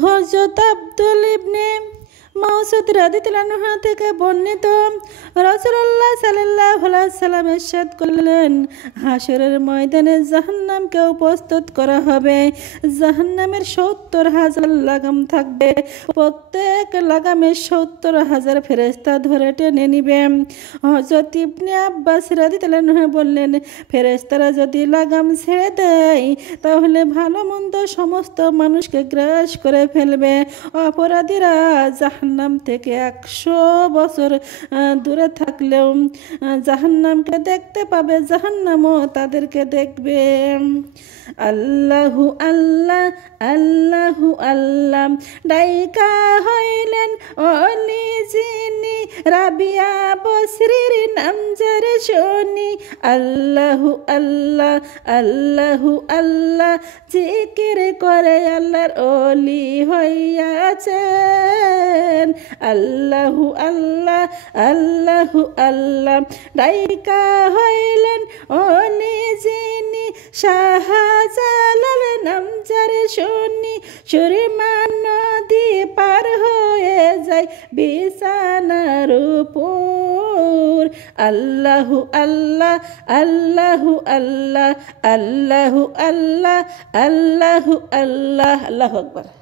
হযরত আব্দুল ইবনে মাসউদ রাদিয়াল্লাহু আনহু থেকে বর্ণিত, রাসূলুল্লাহ সাল্লাল্লাহু আলাইহি ওয়াসাল্লাম ইরশাদ করলেন, হাশরের ময়দানে জাহান্নামকে উপস্থিত করা হবে। জাহান্নামের ৭০,০০০ লাগাম থাকবে। প্রত্যেক লাগামে ৭০,০০০ ফেরেশতা ধরে টেনে নিবে। হযরত ইবনে আব্বাস রাদিয়াল্লাহু আনহু বললেন, ফেরেশতারা যদি লাগাম ছেড়ে দেয় তাহলে ভালো মন্দ সমস্ত মানুষকে গ্রাস করে ফেলবে। অপরাধীরা জাহান্নাম থেকে ১০০ বছর দূরে থাকলেও জাহান্নামকে দেখতে পাবে, জাহান্নামও তাদেরকে দেখবে। আল্লাহু আল্লাহ আল্লাহু আল্লাহ ডাইকা হইলেন অলি যিনি, রাবিয়া বসরির নাম যারে শুনি। আল্লাহু আল্লাহ আল্লাহু আল্লাহ জিকির করে আল্লাহর অলি হইয়াছেন। আল্লাহু আল্লাহ আল্লাহু আল্লাহ ডাইকা হইলেন অলি যিনি, শাহজালাল নাম যারে শুনি। সুরমা নদী পার হয়ে যায় বিছানার উপর। আল্লাহু আল্লাহ আল্লাহু আল্লাহ আল্লাহু আল্লাহ আল্লাহু আল্লাহ। আল্লাহু আকবার।